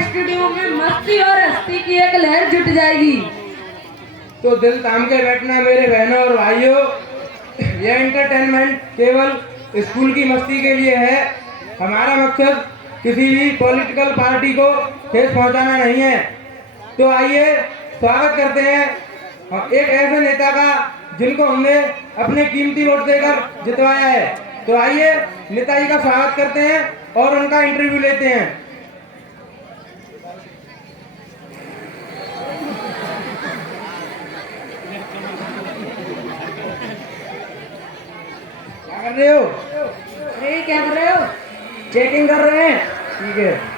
Studio में मस्ती और हस्ती की एक लहर जुट जाएगी। तो दिल थाम के बैठना मेरे बहनों और भाइयों, यह एंटरटेनमेंट केवल स्कूल की मस्ती के लिए है। हमारा मकसद किसी भी पॉलिटिकल पार्टी को ठेस पहुंचाना नहीं है। तो आइए स्वागत करते हैं एक ऐसे नेता का जिनको हमने अपने कीमती वोट देकर जितवाया है। तो आइए नेताजी का स्वागत करते हैं और उनका इंटरव्यू लेते हैं। क्या कर रहे हो? अरे क्या कर रहे हो? चेकिंग कर रहे हैं। ठीक है।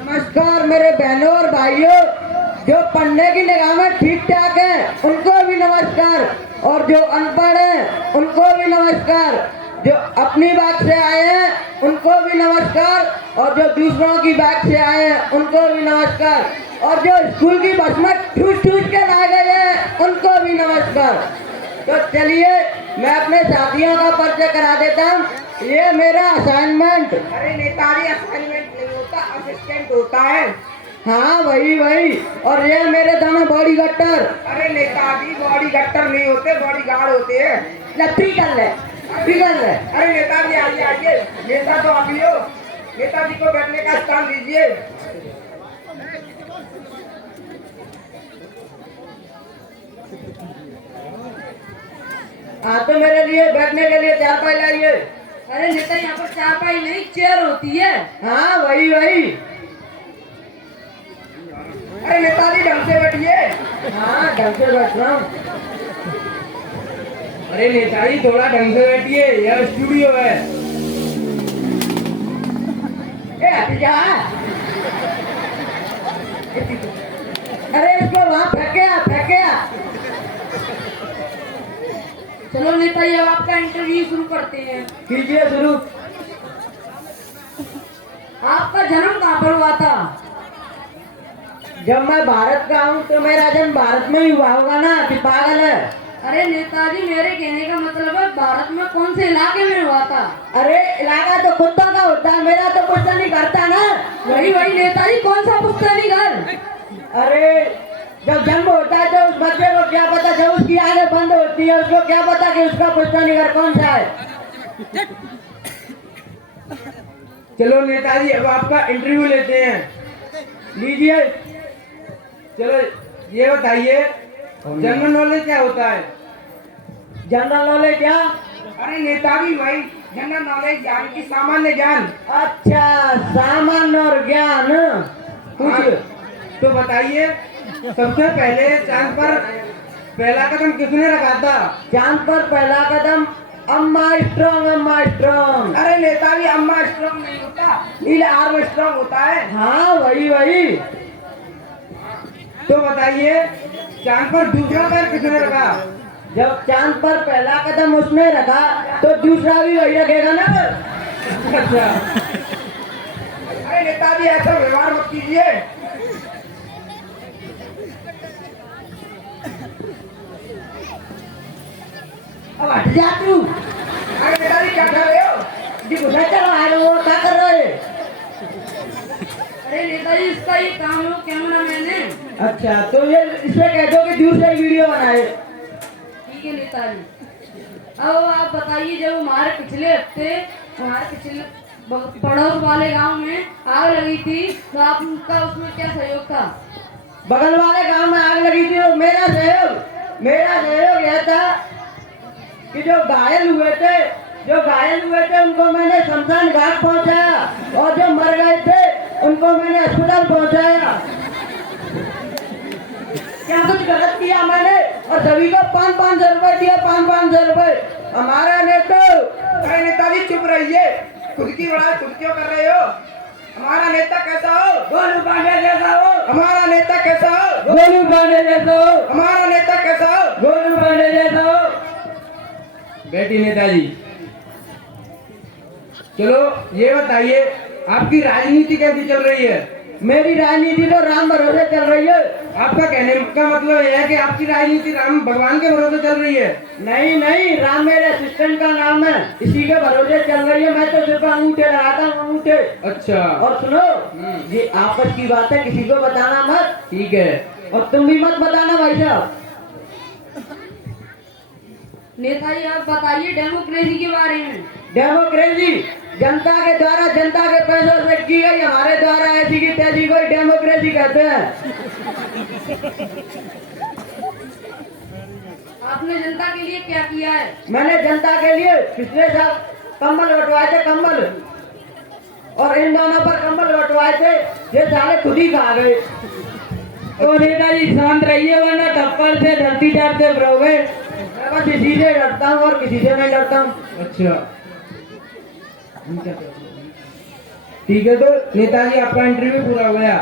नमस्कार मेरे बहनों और भाइयों, जो पढ़ने की निगाह में ठीक ठाक है उनको भी नमस्कार, और जो अनपढ़ हैं उनको भी नमस्कार, जो अपनी बात से आए हैं उनको भी नमस्कार, और जो दूसरों की बात से आए हैं उनको भी नमस्कार, और जो स्कूल की बस में ठूस के लाए गए हैं उनको भी नमस्कार। तो चलिए मैं अपने साथियों का परिचय करा देता हूँ। ये मेरा असाइनमेंट। अरे नेताजी असाइनमेंट नहीं होता, असिस्टेंट होता है। हाँ वही। और ये मेरे दोनों बॉडी गट्टर। अरे नेताजी बॉडी गट्टर नहीं होते, बॉडी गार्ड होते हैं। पिघल है। अरे नेताजी आइए, नेता तो आप ही हो। नेताजी को बैठने का स्थान दीजिए। हाँ तो मेरे लिए बैठने के लिए चारपाई लाइए। अरे नेता, यहाँ पर चारपाई नहीं चेयर होती है। हाँ वही। अरे नेताजी ढंग से बैठिए। हाँ ढंग से बैठ रहा हूँ। अरे नेताजी थोड़ा ढंग से बैठिए, यह स्टूडियो है। हट जा। अरे इसको वहाँ फेंके। चलो नेताजी, अब आपका इंटरव्यू शुरू करते हैं। कीजिए शुरू। आपका जन्म कहाँ पर हुआ था? जब मैं भारत का हूँ तो मेरा जन्म भारत में ही हुआ होगा ना, कि पागल है? अरे नेताजी, मेरे कहने का मतलब है भारत में कौन से इलाके में हुआ था? अरे इलाका तो कुत्ता का होता है, मेरा तो कुत्ता नहीं करता ना। वही नेताजी, कौन सा पुश्तैनी घर? अरे जब जन्म होता है तो उस बच्चे को क्या पता, जब उसकी आंखें बंद होती है उसको क्या पता कि उसका पुश्तैनी घर कौन सा है। चलो नेताजी, अब आपका इंटरव्यू लेते हैं। लीजिए। चलो ये बताइए, जनरल नॉलेज क्या होता है? जनरल नॉलेज क्या? अरे नेताजी भाई, जनरल नॉलेज ज्ञान की सामान्य ज्ञान। अच्छा, सामान्य और ज्ञान। पूछिए। तो बताइए, सबसे पहले चांद पर पहला कदम किसने रखा था? चांद पर पहला कदम अम्मा स्ट्रॉन्ग। अरे नेताजी, अम्मा स्ट्रॉन्ग नहीं होता, नील आर्मस्ट्रॉन्ग होता है। हाँ वही। तो बताइए, चांद पर दूसरा पैर किसने रखा? जब चांद पर पहला कदम उसने रखा तो दूसरा भी वही रखेगा ना। अच्छा। अरे नेताजी, ऐसा व्यवहार मत कीजिए। अब हट जा तू। अरे नेताजी, क्या कर रहे हो? चलो आ रहे हो, क्या कर रहे? अरे नेताजी, इसका ये काम है, कैमरा मैन है। अच्छा, तो ये इसमें कह दो कि दूर से वीडियो बनाए। ठीक है नेताजी। अब आप बताइए, जब हमारे पिछले पड़ोस वाले गांव में आग लगी थी तो आपका उसमें क्या सहयोग था? बगल वाले गांव में आग लगी थी, वो मेरा सहयोग यह था कि जो घायल हुए थे उनको मैंने शमशान घाट पहुंचाया। और जो मर गए थे उनको मैंने अस्पताल पहुंचाया। क्या कुछ गलत किया मैंने? और सभी को 500 रुपए दिया, 500 रुपए। हमारा नेता। अरे नेताजी चुप रहिए, खुद की बड़ाई खुद क्यों कर रहे हो? हमारा नेता कैसा हो? गोलू पांडे जैसा हो। हमारा नेता कैसा हो? गोलू पांडे जैसा हो। हमारा नेता कैसा हो? गोलू पांडे जैसा हो। बैठी नेताजी। चलो ये बताइए, आपकी राजनीति कैसी चल रही है? मेरी राजनीति तो राम भरोसे चल रही है। आपका कहने का मतलब यह है कि आपकी राजनीति राम भगवान के भरोसे चल रही है? नहीं नहीं, राम मेरे असिस्टेंट का नाम है, इसी के भरोसे चल रही है। मैं तो सिर्फ अंगूठे लगाता हूँ, अंगूठे। अच्छा, और सुनो, ये आपस की बात है, किसी को बताना मत। ठीक है। और तुम भी मत बताना भाई साहब। नेताजी आप बताइए डेमोक्रेसी के बारे में। डेमोक्रेसी जनता के द्वारा, जनता के पैसों से की गई, हमारे द्वारा ऐसी की तैसी कोई डेमोक्रेसी कहते हैं। आपने जनता के लिए क्या किया है? मैंने जनता के लिए पिछले साल कंबल बंटवाए थे, कंबल। और इन दोनों पर कंबल बंटवाए थे, ये साले खुद ही खा गए। तो नेताजी शांत रहिए, वरना थप्पड़ से धरती चाटते फिरोगे। मैं बस इसी से डरता हूँ और किसी से नहीं डरता हूँ। अच्छा, ठीक है। तो नेताजी आपका इंटरव्यू पूरा हो गया।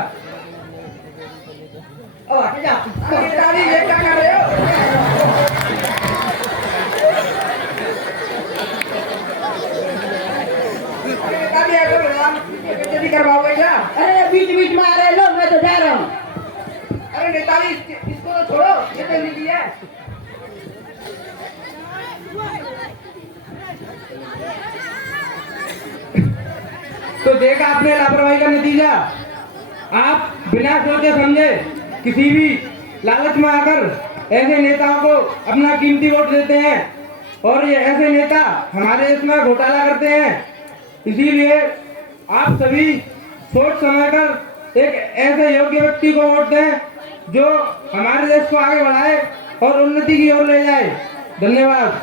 अब आके जा। नेताजी ये क्या कर रहे हो? नेताजी ऐसे प्रधानमंत्री करवाओगे क्या? अरे बीच बीच में आ रहे लोग, मैं तो जा रहा हूँ। अरे नेताजी इसको तो छोड़ो, ये तो लिखी है। तो देखा आपने लापरवाही का नतीजा। आप बिना सोचे समझे किसी भी लालच में आकर ऐसे नेताओं को अपना कीमती वोट देते हैं, और ये ऐसे नेता हमारे देश में घोटाला करते हैं। इसीलिए आप सभी सोच समझकर एक ऐसे योग्य व्यक्ति को वोट दें जो हमारे देश को आगे बढ़ाए और उन्नति की ओर ले जाए। धन्यवाद।